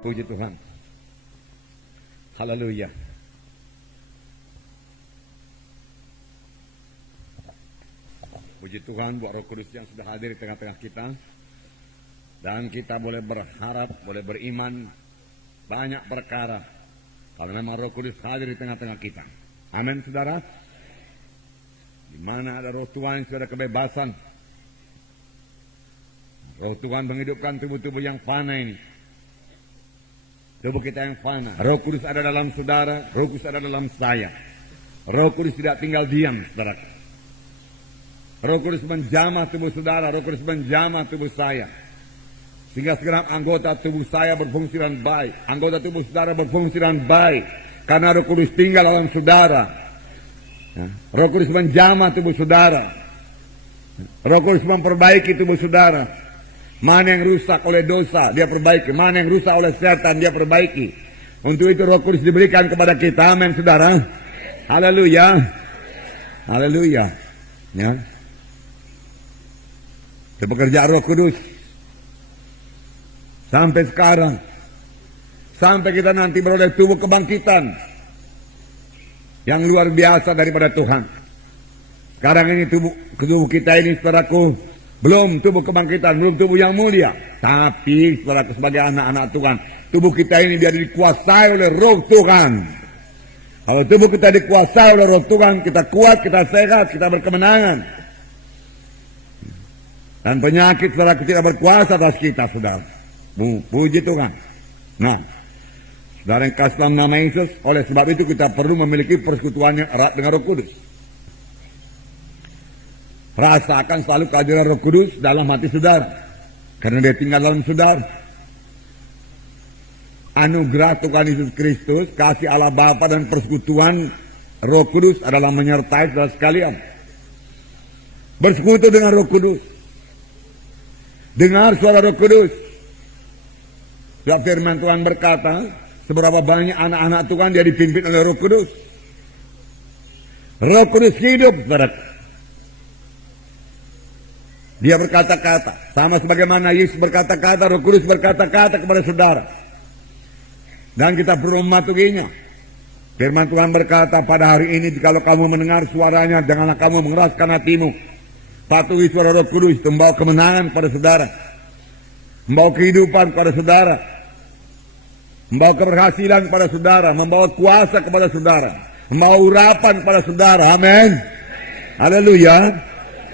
Puji Tuhan. Haleluya. Puji Tuhan buat Roh Kudus yang sudah hadir di tengah-tengah kita. Dan kita boleh berharap, boleh beriman banyak perkara kalau memang Roh Kudus hadir di tengah-tengah kita. Amin, saudara. Di mana ada Roh Tuhan sudah ada kebebasan. Roh Tuhan menghidupkan tubuh-tubuh yang fana ini. Tubuh kita yang fana. Roh Kudus ada dalam saudara, Roh Kudus ada dalam saya. Roh Kudus tidak tinggal diam, saudara. Roh Kudus menjamah tubuh saudara, Roh Kudus menjamah tubuh saya. Sehingga segenap anggota tubuh saya berfungsi dengan baik. Anggota tubuh saudara berfungsi dengan baik. Karena Roh Kudus tinggal dalam saudara. Roh Kudus menjamah tubuh saudara. Roh Kudus memperbaiki tubuh saudara. Mana yang rusak oleh dosa, dia perbaiki. Mana yang rusak oleh setan, dia perbaiki. Untuk itu Roh Kudus diberikan kepada kita. Amin, saudara. Haleluya. Haleluya. Ya. Itu pekerjaan Roh Kudus. Sampai sekarang. Sampai kita nanti beroleh tubuh kebangkitan. Yang luar biasa daripada Tuhan. Sekarang ini tubuh kita ini, saudaraku, belum tubuh kebangkitan, belum tubuh yang mulia. Tapi saudaraku, sebagai anak-anak Tuhan, tubuh kita ini biar dikuasai oleh Roh Tuhan. Kalau tubuh kita dikuasai oleh Roh Tuhan, kita kuat, kita sehat, kita berkemenangan. Dan penyakit saudaraku tidak berkuasa atas kita, saudara. Puji Tuhan. Nah, saudara yang kasih dalam nama Yesus, oleh sebab itu kita perlu memiliki persekutuan yang erat dengan Roh Kudus. Rasakan selalu kehadiran Roh Kudus dalam hati saudara. Karena dia tinggal dalam saudara. Anugerah Tuhan Yesus Kristus, kasih Allah Bapa dan persekutuan Roh Kudus adalah menyertai saudara sekalian. Bersekutu dengan Roh Kudus. Dengar suara Roh Kudus. Sebab firman Tuhan berkata, seberapa banyak anak-anak Tuhan dia dipimpin oleh Roh Kudus. Roh Kudus hidup, saudara. Dia berkata-kata, sama sebagaimana Yesus berkata-kata, Roh Kudus berkata-kata kepada saudara. Dan kita perlu mematuhinya. Firman Tuhan berkata, pada hari ini kalau kamu mendengar suaranya, janganlah kamu mengeraskan hatimu. Patuhi suara Roh Kudus, membawa kemenangan pada saudara. Membawa kehidupan pada saudara. Membawa keberhasilan kepada saudara. Membawa kuasa kepada saudara. Membawa urapan kepada saudara. Amin. Haleluya.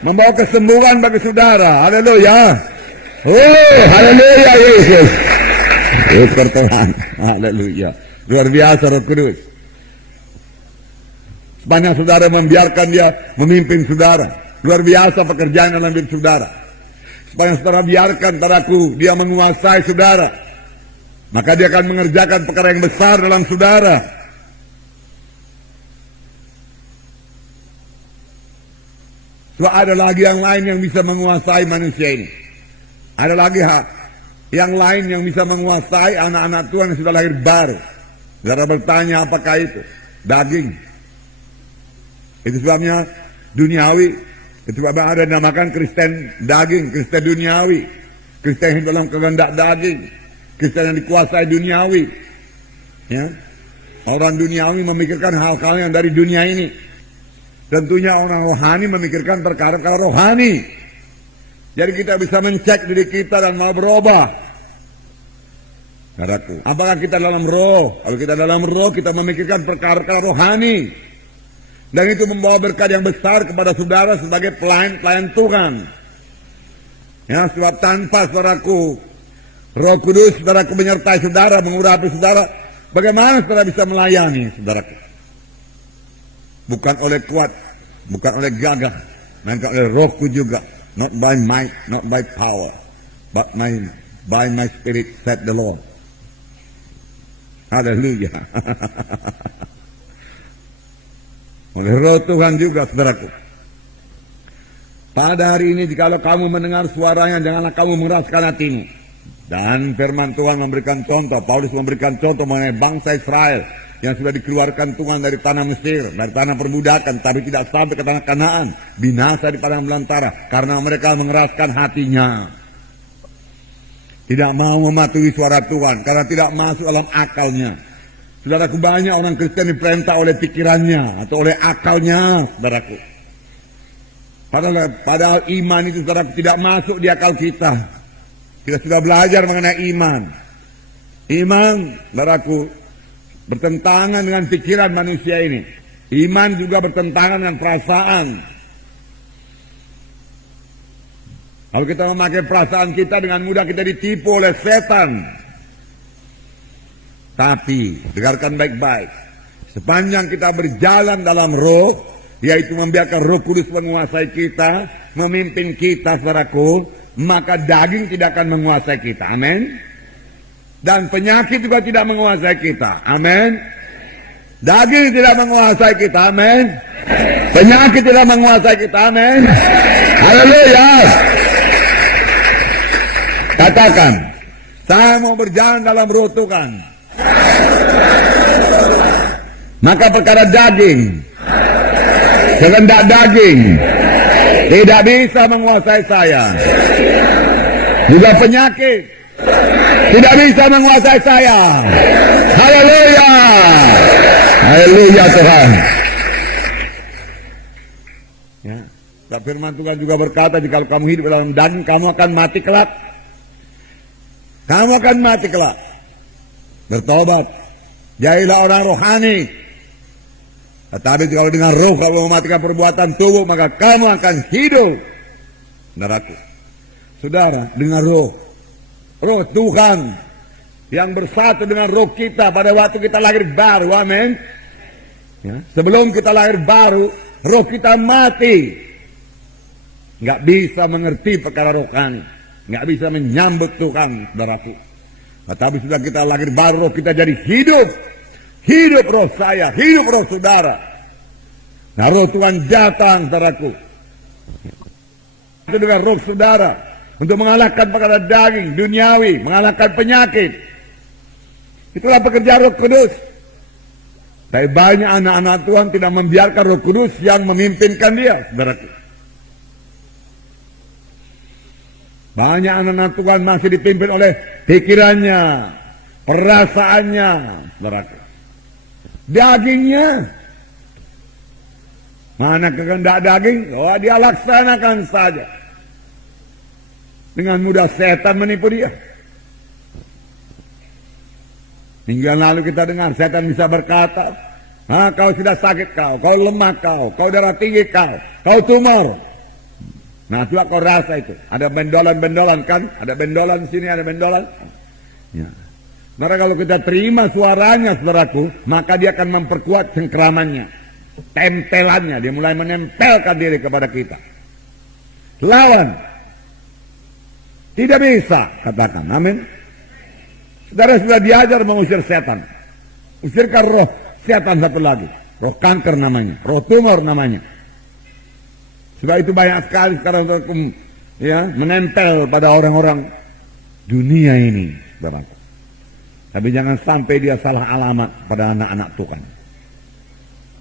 Membawa kesembuhan bagi saudara. Haleluya. Oh, haleluya Yesus. Syukur Tuhan. Haleluya. Luar biasa Roh Kudus. Sepanjang saudara membiarkan dia memimpin saudara. Luar biasa pekerjaan dalam hidup saudara. Sepanjang saudara biarkan saudaraku dia menguasai saudara. Maka dia akan mengerjakan perkara yang besar dalam saudara. So, ada lagi yang lain yang bisa menguasai manusia ini. Ada lagi yang lain yang bisa menguasai anak-anak Tuhan yang sudah lahir baru. Saudara bertanya apakah itu? Daging. Itu sebabnya duniawi. Itu sebabnya ada yang dinamakan Kristen daging, Kristen duniawi. Kristen yang dalam kehendak daging. Kristen yang dikuasai duniawi. Ya. Orang duniawi memikirkan hal-hal yang dari dunia ini. Tentunya orang rohani memikirkan perkara-perkara rohani. Jadi kita bisa mencek diri kita dan mau berubah. Saudaraku, apakah kita dalam roh? Kalau kita dalam roh, kita memikirkan perkara-perkara rohani. Dan itu membawa berkat yang besar kepada saudara sebagai pelayan Tuhan. Ya, sebab tanpa saudaraku, Roh Kudus, saudaraku menyertai saudara, mengurapi saudara, bagaimana saudara bisa melayani saudaraku? Bukan oleh kuat, bukan oleh gagah, melainkan oleh Rohku juga. Not by might, not by power, but by my spirit, said the Lord. Haleluya. Oleh Roh Tuhan juga, saudaraku. Pada hari ini, jikalau kamu mendengar suaranya, janganlah kamu mengeraskan hatimu. Dan firman Tuhan memberikan contoh, Paulus memberikan contoh mengenai bangsa Israel yang sudah dikeluarkan Tuhan dari tanah Mesir, dari tanah perbudakan, tapi tidak sampai ke tanah Kanaan, binasa di padang belantara, karena mereka mengeraskan hatinya. Tidak mau mematuhi suara Tuhan karena tidak masuk dalam akalnya. Saudaraku, banyak orang Kristen diperintah oleh pikirannya atau oleh akalnya, saudaraku. Padahal iman itu, saudaraku, tidak masuk di akal kita. Kita sudah belajar mengenai iman. Iman, saudaraku, bertentangan dengan pikiran manusia ini. Iman juga bertentangan dengan perasaan. Kalau kita memakai perasaan kita, dengan mudah kita ditipu oleh setan. Tapi, dengarkan baik-baik. Sepanjang kita berjalan dalam roh, yaitu membiarkan Roh Kudus menguasai kita, memimpin kita, saudaraku, maka daging tidak akan menguasai kita. Amin. Dan penyakit juga tidak menguasai kita. Amin. Daging tidak menguasai kita. Amin. Penyakit tidak menguasai kita. Amin. Haleluya. Katakan, saya mau berjalan dalam roh Tuhan. Maka perkara daging, kehendak daging tidak bisa menguasai saya. Juga penyakit tidak bisa menguasai saya. Haleluya. Haleluya Tuhan. Ya, firman Tuhan juga berkata, jika kamu hidup dalam daging, kamu akan mati kelak. Kamu akan mati kelak. Bertobat. Jadilah orang rohani. Tetapi kalau dengan roh, kalau mematikan perbuatan tubuh, maka kamu akan hidup. Saudaraku, saudara, dengan roh Tuhan yang bersatu dengan roh kita pada waktu kita lahir baru. Amin. Ya, sebelum kita lahir baru, roh kita mati. Nggak bisa mengerti perkara rohani, nggak bisa menyambut Tuhan, saudaraku. Tetapi sudah kita lahir baru, roh kita jadi hidup. Hidup roh saya, hidup roh saudara. Nah, roh Tuhan datang, saudaraku. Itu dengan roh saudara untuk mengalahkan perkara daging, duniawi, mengalahkan penyakit. Itulah pekerjaan Roh Kudus. Tapi banyak anak-anak Tuhan tidak membiarkan Roh Kudus yang memimpinkan dia, saudaraku. Banyak anak-anak Tuhan masih dipimpin oleh pikirannya, perasaannya, saudaraku. Dagingnya, mana kehendak daging? Oh, dia laksanakan saja. Dengan mudah setan menipu dia. Minggu lalu kita dengar setan bisa berkata, kau sudah sakit kau lemah kau darah tinggi kau tumor. Nah, coba kau rasa itu. Ada bendolan-bendolan kan? Ada bendolan di sini, ada bendolan. Ya. Maka kalau kita terima suaranya, saudaraku, maka dia akan memperkuat cengkeramannya, tempelannya. Dia mulai menempelkan diri kepada kita. Lawan. Tidak bisa, katakan. Amin. Saudara sudah diajar mengusir setan. Usirkan roh setan satu lagi. Roh kanker namanya. Roh tumor namanya. Sudah itu banyak sekali sekarang, ya, menempel pada orang-orang dunia ini, saudaraku. Tapi jangan sampai dia salah alamat pada anak-anak Tuhan.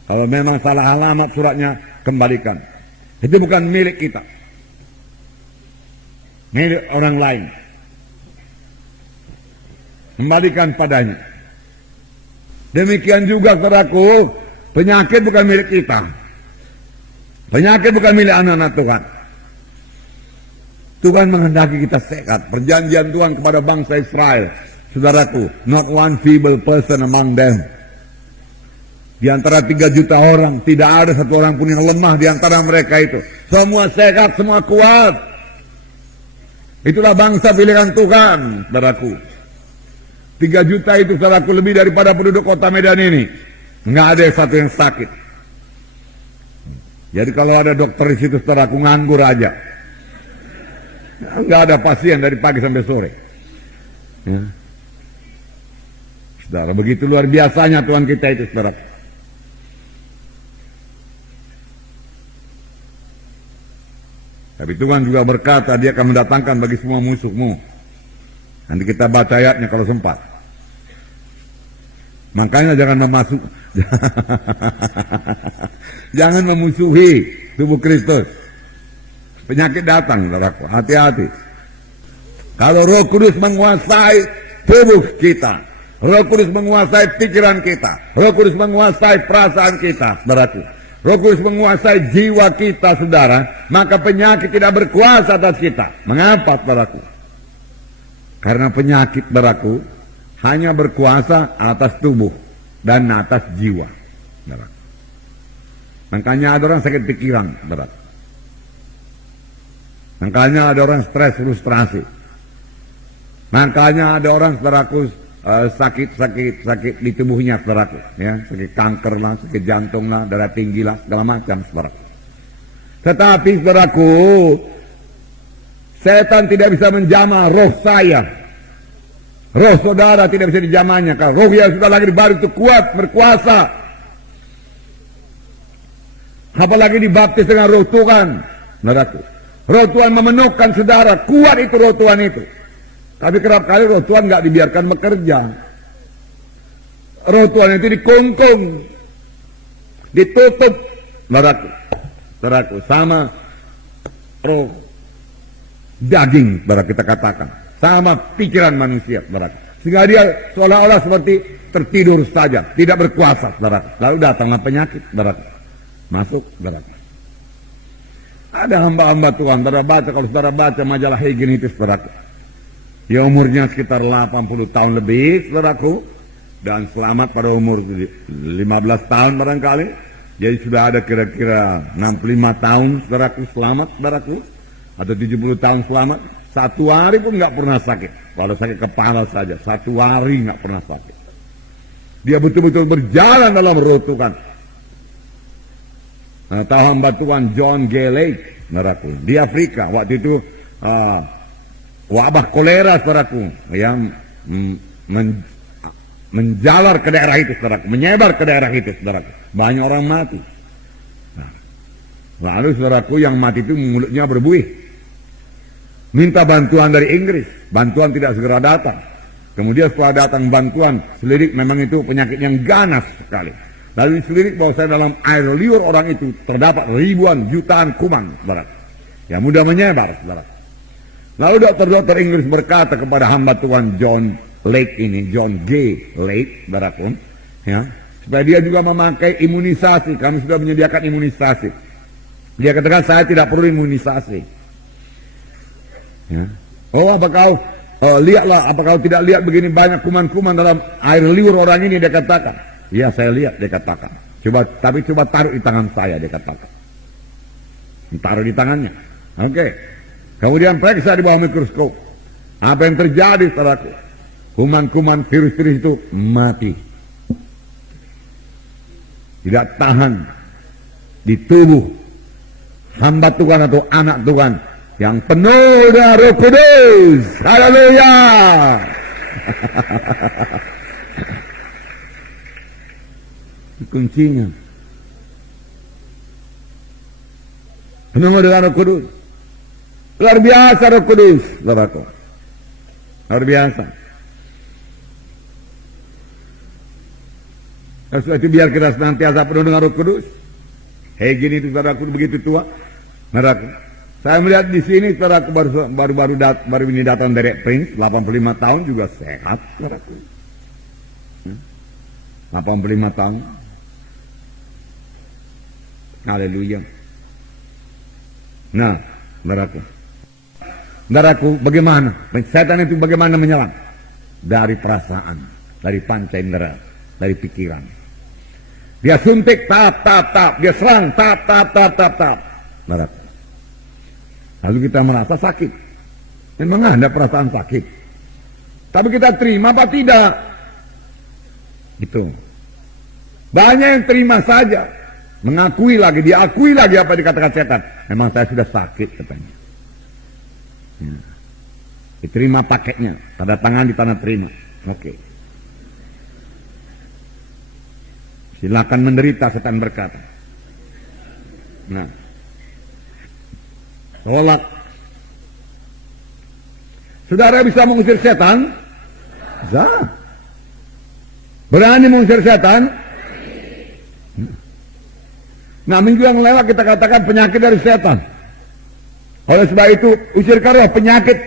Kalau memang salah alamat suratnya, kembalikan. Itu bukan milik kita. Milik orang lain. Kembalikan padanya. Demikian juga, saudaraku, penyakit bukan milik kita. Penyakit bukan milik anak-anak Tuhan. Tuhan menghendaki kita sehat. Perjanjian Tuhan kepada bangsa Israel, saudaraku, not one feeble person among them. Di antara 3 juta orang, tidak ada satu orang pun yang lemah di antara mereka itu. Semua sehat, semua kuat. Itulah bangsa pilihan Tuhan, saudaraku. 3 juta itu, saudaraku, lebih daripada penduduk kota Medan ini. Nggak ada satu yang sakit. Jadi kalau ada dokter di situ, saudaraku, nganggur aja. Nggak ada pasien dari pagi sampai sore. Ya. Saudara, begitu luar biasanya Tuhan kita itu, saudara. Tapi Tuhan juga berkata, dia akan mendatangkan bagi semua musuhmu. Nanti kita baca ayatnya kalau sempat. Makanya jangan jangan memusuhi tubuh Kristus. Penyakit datang, saudaraku. Hati-hati. Kalau Roh Kudus menguasai tubuh kita, Roh Kudus menguasai pikiran kita, Roh Kudus menguasai perasaan kita, saudaraku. Roh Kudus menguasai jiwa kita, saudara, maka penyakit tidak berkuasa atas kita. Mengapa, saudaraku? Karena penyakit, saudaraku, hanya berkuasa atas tubuh dan atas jiwa, saudaraku. Makanya ada orang sakit pikiran, saudaraku. Makanya ada orang stres, frustrasi. Makanya ada orang, saudaraku, sakit di tubuhnya, saudaraku, ya, sakit kanker lah, sakit jantung lah, darah tinggi lah, segala macam, saudaraku. Tetapi, saudaraku, setan tidak bisa menjamah roh saya. Roh saudara tidak bisa dijamahnya, karena roh yang sudah lahir baru itu kuat, berkuasa. Apalagi dibaptis dengan roh Tuhan, saudaraku. Roh Tuhan memenuhkan saudara, kuat itu roh Tuhan itu. Tapi kerap kali roh Tuhan nggak dibiarkan bekerja. Roh Tuhan itu dikungkung, ditutup, saudaraku, sama roh daging, saudara kita katakan, sama pikiran manusia, saudaraku. Sehingga dia seolah-olah seperti tertidur saja, tidak berkuasa, saudaraku. Lalu datanglah penyakit, saudaraku. Masuk, saudaraku. Ada hamba-hamba Tuhan, kalau saudara baca majalah Hagin itu, saudaraku. Dia umurnya sekitar 80 tahun lebih, saudaraku, dan selamat pada umur 15 tahun barangkali. Jadi sudah ada kira-kira 65 tahun, saudaraku, selamat, saudaraku, atau 70 tahun selamat. Satu hari pun nggak pernah sakit. Kalau sakit kepala saja, satu hari nggak pernah sakit. Dia betul-betul berjalan dalam roh Tuhan. Tahu hamba Tuhan John G. Lake, saudaraku, di Afrika waktu itu. Wabah kolera, saudaraku, yang menjalar ke daerah itu, saudaraku, menyebar ke daerah itu, saudaraku. Banyak orang mati. Nah, lalu, saudaraku, yang mati itu mulutnya berbuih. Minta bantuan dari Inggris, bantuan tidak segera datang. Kemudian setelah datang bantuan, selidik memang itu penyakit yang ganas sekali. Lalu diselidik bahwa dalam air liur orang itu terdapat ribuan jutaan kuman, saudaraku, yang mudah menyebar, saudaraku. Lalu dokter-dokter Inggris berkata kepada hamba Tuhan John Lake ini, John G. Lake, saudaraku, ya, supaya dia juga memakai imunisasi. Kami sudah menyediakan imunisasi. Dia katakan, saya tidak perlu imunisasi. Ya. Oh, apa kau lihatlah, apa kau tidak lihat begini banyak kuman-kuman dalam air liur orang ini, dia katakan. Iya, saya lihat, dia katakan. Tapi coba taruh di tangan saya, dia katakan. Taruh di tangannya. Oke. Kemudian periksa di bawah mikroskop. Apa yang terjadi, saudaraku? Kuman-kuman virus-virus itu mati. Tidak tahan di tubuh hamba Tuhan atau anak Tuhan yang penuh dengan Roh Kudus. Haleluya. Kuncinya penuh dengan Roh Kudus. Luar biasa Roh Kudus, saudaraku. Luar biasa. Sesuatu itu biar kita senantiasa penuh dengan Roh Kudus. Gini itu, saudaraku, begitu tua. Saudaraku, saya melihat di sini, saudaraku, baru ini datang dari Prince, 85 tahun juga sehat, saudaraku. 85 tahun. Haleluya. Nah, saudaraku, bagaimana? Setan itu bagaimana menyerang? Dari perasaan, dari panca indera, dari pikiran. Dia suntik, tap. Dia serang, tap. Saudaraku. Lalu kita merasa sakit. Memang ada perasaan sakit. Tapi kita terima apa tidak? Itu. Banyak yang terima saja. Diakui lagi apa dikatakan setan. Memang saya sudah sakit, katanya. Ya. Diterima paketnya, tanda tangan di tanah terima. Oke. Silakan menderita, setan berkata. Nah, tolak. Saudara bisa mengusir setan? Bisa. Berani mengusir setan? Nah, minggu yang lewat kita katakan penyakit dari setan. Oleh sebab itu, usirkanlah penyakit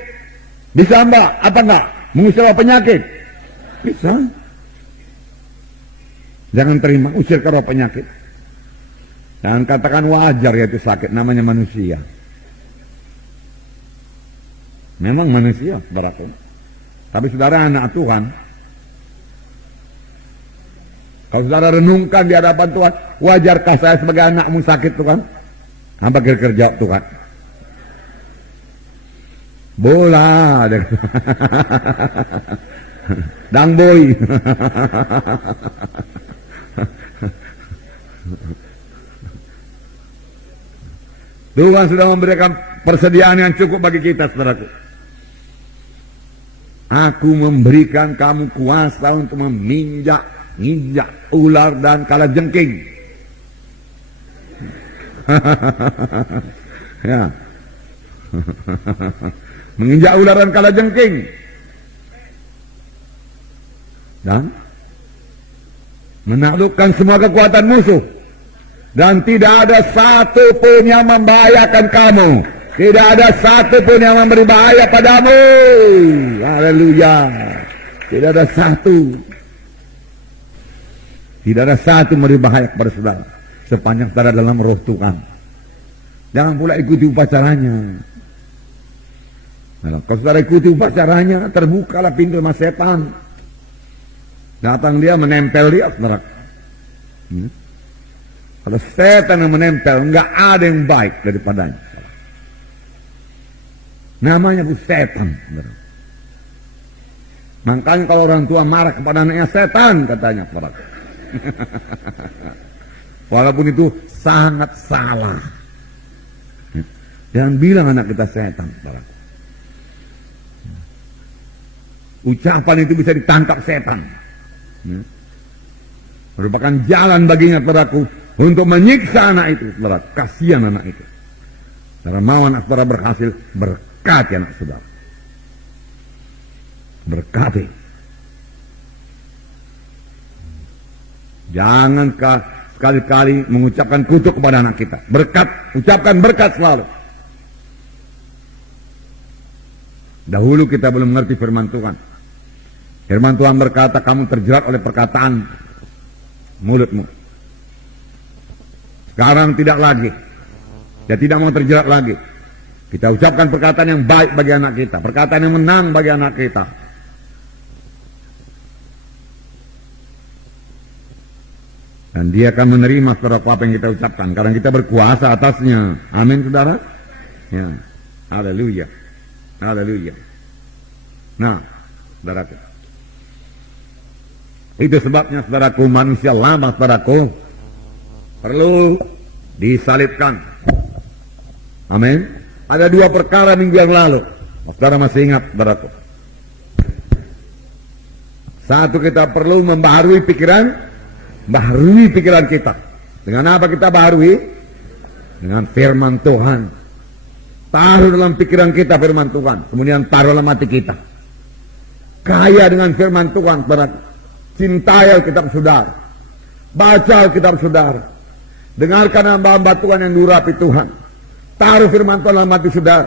Bisa mbak, apa enggak? Mengusir penyakit? Bisa. Jangan terima, usir ke roh penyakit. Jangan katakan wajar ya itu sakit, namanya manusia. Memang manusia, saudaraku. Tapi saudara anak Tuhan. Kalau saudara renungkan di hadapan Tuhan, wajarkah saya sebagai anakmu sakit Tuhan? Apa kerja Tuhan? Bola. Dang boy. Tuhan sudah memberikan persediaan yang cukup bagi kita, saudaraku. Aku memberikan kamu kuasa untuk menginjak ular dan kalajengking. Ya. Menginjak ular dan kalajengking. Dan menaklukkan semua kekuatan musuh. Dan tidak ada satu pun yang membahayakan kamu. Tidak ada satu pun yang memberi bahaya padamu. Haleluya. Tidak ada satu. Tidak ada satu memberi bahaya kepada saudara. Sepanjang saudara dalam roh Tuhan. Jangan pula ikuti upacaranya. Nah, kalau saudara ikuti upacaranya, terbukalah pintu sama setan. Datang dia menempel dia, saudara. Kalau setan yang menempel, enggak ada yang baik daripadanya. Namanya bu setan. Saudara. Makanya kalau orang tua marah kepada anaknya, setan katanya, saudara. Walaupun itu sangat salah. Jangan bilang anak kita setan, saudara. Ucapan itu bisa ditangkap setan. Merupakan jalan baginya, saudaraku, untuk menyiksa anak itu, saudara. Kasihan anak itu. Saudara mau anak saudara berhasil, berkati anak saudara. Berkati. Jangankah sekali-kali mengucapkan kutuk kepada anak kita. Berkat, ucapkan berkat selalu. Dahulu kita belum mengerti firman Tuhan. Firman Tuhan berkata, kamu terjerat oleh perkataan mulutmu. Sekarang tidak lagi. Dia tidak mau terjerat lagi. Kita ucapkan perkataan yang baik bagi anak kita. Perkataan yang menang bagi anak kita. Dan dia akan menerima saudara apa yang kita ucapkan. Karena kita berkuasa atasnya. Amin, saudara. Ya. Haleluya. Haleluya. Nah, saudaraku. Itu sebabnya, saudaraku, manusia lama, saudaraku, perlu disalibkan. Amin. Ada dua perkara minggu yang lalu. Saudara masih ingat, saudaraku. Satu, kita perlu membaharui pikiran kita. Dengan apa kita baharui? Dengan firman Tuhan. Taruh dalam pikiran kita firman Tuhan. Kemudian taruh dalam hati kita. Kaya dengan firman Tuhan, saudaraku. Cintai Alkitab saudara. Baca Alkitab saudara. Dengarkan hamba-hamba Tuhan yang diurapi Tuhan. Taruh firman Tuhan dalam hati saudara.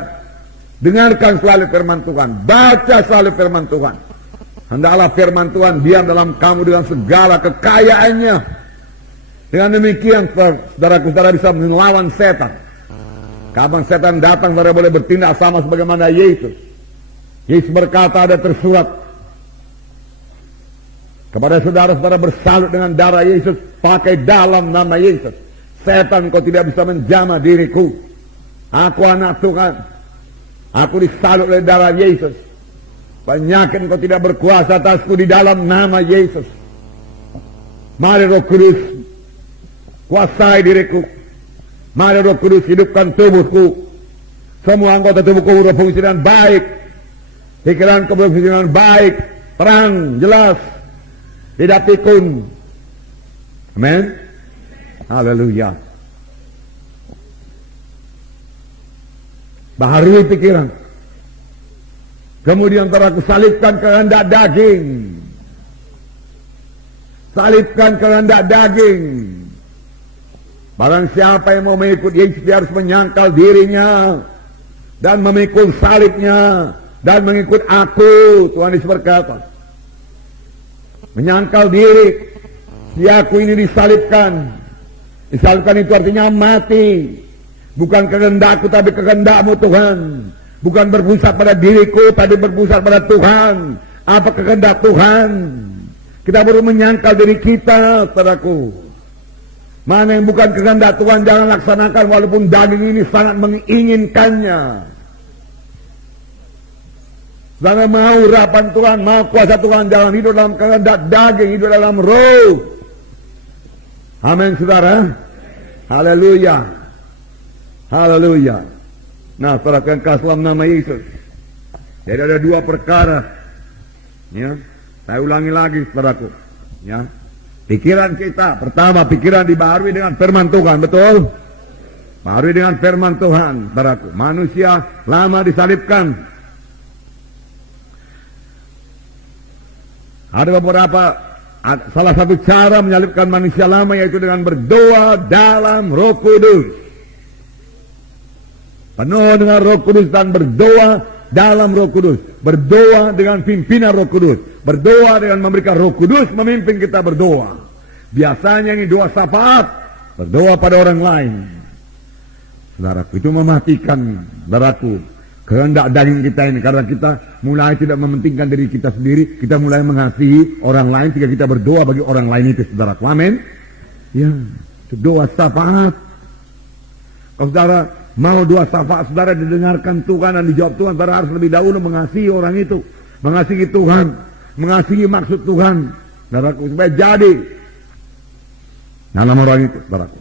Dengarkan selalu firman Tuhan. Baca selalu firman Tuhan. Hendaklah firman Tuhan diam dalam kamu dengan segala kekayaannya. Dengan demikian, saudara-saudara bisa melawan setan. Kapan setan datang, saudara boleh bertindak sama sebagaimana Yesus. Yesus berkata, ada tersurat kepada saudara-saudara, bersalut dengan darah Yesus, pakai dalam nama Yesus. Setan, kau tidak bisa menjamah diriku. Aku anak Tuhan. Aku disalut oleh darah Yesus. Penyakit kau tidak berkuasa atasku di dalam nama Yesus. Mari Roh Kudus kuasai diriku. Mari Roh Kudus hidupkan tubuhku. Semua anggota tubuhku berfungsi dengan baik. Pikiranku berfungsi dengan baik. Terang, jelas. Tidak pikun. Amin. Haleluya. Baharui pikiran. Kemudian aku salibkan kehendak daging. Salibkan kehendak daging. Barang siapa yang mau mengikut Yesus, dia harus menyangkal dirinya dan memikul salibnya dan mengikut aku. Tuhan Yesus berkata, menyangkal diri, si aku ini disalibkan. Disalibkan itu artinya mati. Bukan kehendakku tapi kehendakmu Tuhan. Bukan berpusat pada diriku tapi berpusat pada Tuhan. Apa kehendak Tuhan? Kita baru menyangkal diri kita, saudaraku. Mana yang bukan kehendak Tuhan jangan laksanakan walaupun daging ini sangat menginginkannya. Saudara mau urapan Tuhan, mau kuasa Tuhan, jangan hidup dalam kehendak daging, hidup dalam roh. Amin, saudara. Haleluya. Haleluya. Nah, saudara yang kasih dalam nama Yesus. Jadi ada dua perkara. Ya, saya ulangi lagi, saudaraku. Ya, pikiran kita, pertama pikiran dibaharui dengan firman Tuhan, betul? Baharui dengan firman Tuhan, saudaraku. Manusia lama disalibkan. Ada beberapa, salah satu cara menyalibkan manusia lama yaitu dengan berdoa dalam Roh Kudus. Penuh dengan Roh Kudus dan berdoa dalam Roh Kudus. Berdoa dengan pimpinan Roh Kudus. Berdoa dengan memberikan Roh Kudus memimpin kita berdoa. Biasanya ini doa syafaat, berdoa pada orang lain. Saudaraku, itu mematikan, saudaraku, kehendak daging kita ini. Karena kita mulai tidak mementingkan diri kita sendiri, kita mulai mengasihi orang lain jika kita berdoa bagi orang lain itu, saudaraku. Amin. Ya, itu doa syafaat. Kalau saudara mau doa syafaat saudara didengarkan Tuhan dan dijawab Tuhan, saudara harus lebih dahulu mengasihi orang itu, mengasihi Tuhan, mengasihi maksud Tuhan, saudaraku, supaya jadi dalam orang itu, saudaraku.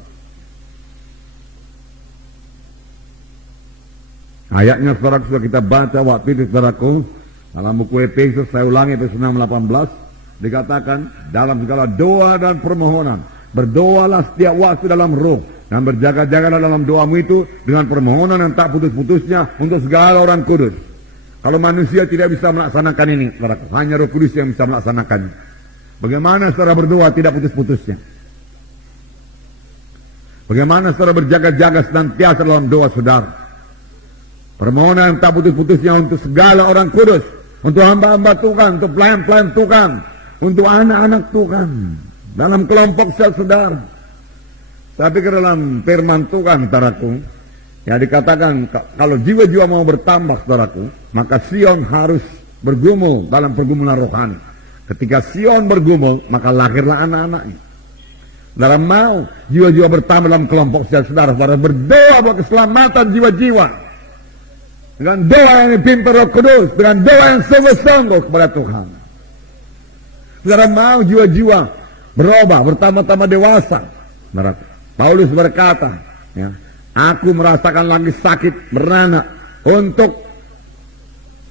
Ayatnya saudaraku sudah kita baca waktu itu, saudaraku, dalam buku Efesus, saya ulangi Efesus 6:18, dikatakan dalam segala doa dan permohonan berdoalah setiap waktu dalam roh, dan berjaga-jagalah dalam doamu itu dengan permohonan yang tak putus-putusnya untuk segala orang kudus. Kalau manusia tidak bisa melaksanakan ini, saudaraku, hanya Roh Kudus yang bisa melaksanakannya. Bagaimana saudara berdoa tidak putus-putusnya? Bagaimana saudara berjaga-jaga senantiasa dalam doa saudara? Permohonan yang tak putus-putusnya untuk segala orang kudus, untuk hamba-hamba Tuhan, untuk pelayan-pelayan Tuhan, untuk anak-anak Tuhan, dalam kelompok saudara. Tapi ke dalam firman Tuhan, saudaraku, ya dikatakan kalau jiwa-jiwa mau bertambah, saudaraku, maka Sion harus bergumul dalam pergumulan rohani. Ketika Sion bergumul, maka lahirlah anak-anaknya. Saudara mau jiwa-jiwa bertambah dalam kelompok saudara, saudara berdoa buat keselamatan jiwa-jiwa dengan doa yang dipimpin Roh Kudus, dengan doa yang sungguh-sungguh kepada Tuhan. Saudara mau jiwa-jiwa berubah, bertambah-tambah dewasa, saudara. Paulus berkata, ya, aku merasakan lagi sakit beranak untuk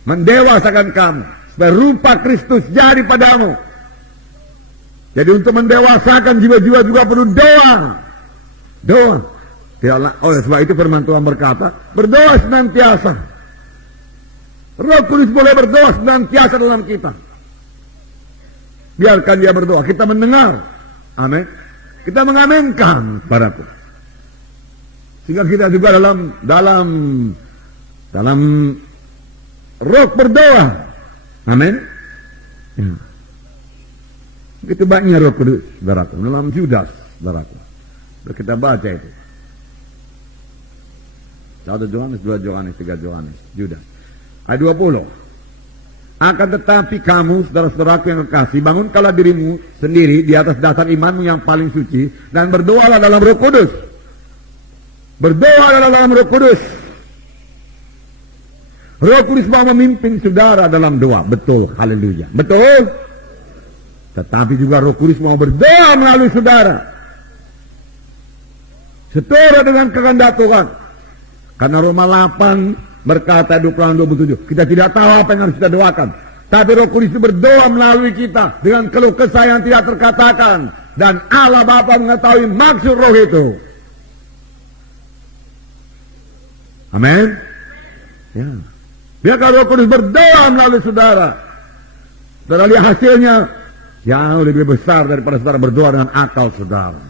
mendewasakan kamu, supaya rupa Kristus jadi padamu. Jadi untuk mendewasakan jiwa-jiwa juga perlu doa. Doa. Tidaklah, oleh sebab itu firman Tuhan berkata, berdoa senantiasa. Roh Kudus boleh berdoa senantiasa dalam kita. Biarkan dia berdoa, kita mendengar. Amin. Kita mengaminkan, padaku. Sehingga kita juga dalam roh berdoa. Amin. Ya. Itu banyak Roh Kudus, saudaraku, dalam Judas, saudaraku. Kita baca itu. 1 Yohanes, 2 Yohanes, 3 Yohanes, Judas. Ayat 20. Akan tetapi kamu, saudara-saudaraku yang kekasih, bangunkanlah dirimu sendiri di atas dasar imanmu yang paling suci, dan berdoalah dalam Roh Kudus. Berdoalah dalam Roh Kudus. Roh Kudus mau memimpin saudara dalam doa. Betul, haleluya. Betul. Tetapi juga Roh Kudus mau berdoa melalui saudara, setara dengan kehendak Tuhan. Karena Roma 8 berkata 26-27, kita tidak tahu apa yang harus kita doakan, tapi Roh Kudus itu berdoa melalui kita dengan keluh kesah yang tidak terkatakan, dan Allah Bapa mengetahui maksud roh itu. Amin. Ya. Biarkan Roh Kudus berdoa melalui saudara. Saudara lihat hasilnya jauh lebih besar daripada saudara berdoa dengan akal saudara.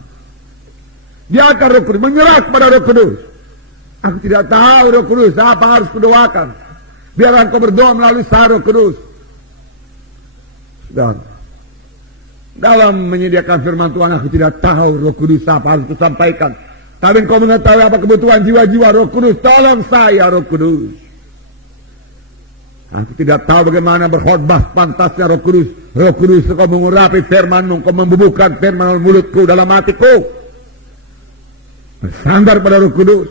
Biarkan Roh Kudus, menyerah kepada Roh Kudus. Aku tidak tahu Roh Kudus apa harus kudoakan. Biarlah engkau berdoa melalui Roh Kudus. Dan dalam menyediakan firman Tuhan, aku tidak tahu Roh Kudus apa harus kusampaikan. Tapi engkau mengetahui apa kebutuhan jiwa-jiwa. Roh Kudus, tolong saya Roh Kudus. Aku tidak tahu bagaimana berkhotbah pantasnya Roh Kudus. Roh Kudus, engkau mengurapi firman-Mu, engkau membubuhkan firman mulutku dalam hatiku. Bersandar pada Roh Kudus.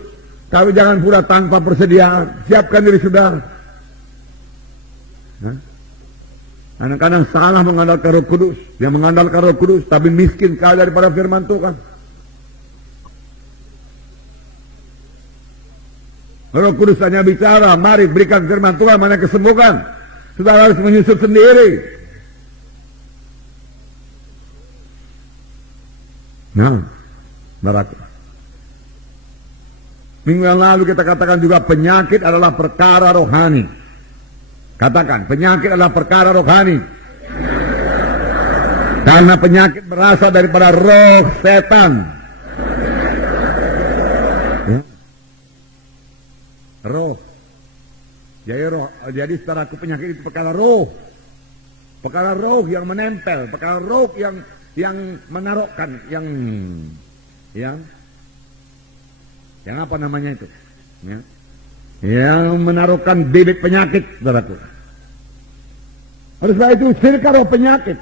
Tapi jangan pula tanpa persediaan. Siapkan diri saudara. Kadang-kadang salah mengandalkan Roh Kudus. Dia mengandalkan Roh Kudus, tapi miskin kaya daripada firman Tuhan. Roh Kudus hanya bicara, mari berikan firman Tuhan, mana kesembuhan. Saudara harus menyusup sendiri. Nah, saudaraku. Minggu yang lalu kita katakan juga penyakit adalah perkara rohani. Katakan, penyakit adalah perkara rohani. Karena penyakit berasal daripada roh setan. Ya. Roh. Jadi saudaraku, penyakit itu perkara roh. Perkara roh yang menempel, perkara roh yang menaruhkan, yang apa namanya itu? Ya. Yang menaruhkan bibit penyakit, saudaraku. Oleh sebab itu, sirka roh penyakit.